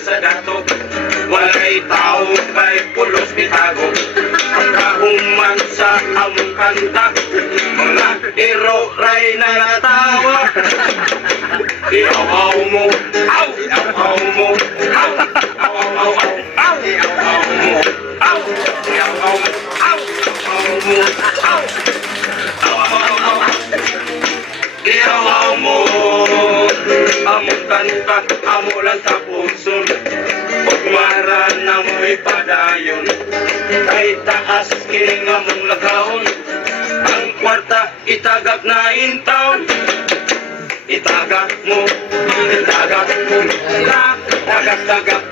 sa dato. Walay tao kay pulos bitago. Pagkahuman sa among kanta, mga iro ray nangatawa. Iaw-aw mo, aw! Iaw-aw mo, aw! Aw-aw-aw, aw! Iaw-aw mo, aw! Iaw-aw mo, aw! Iaw-aw mo, aw! Aw-aw-aw, iaw-aw mo. Among kanta, amo lang tapuson. Pagmara na mo'y padayon. Kay taas kining among lakaon. Ang kwarta itagak na intaon. Itagak mo, itagak mo, tagak-tagak.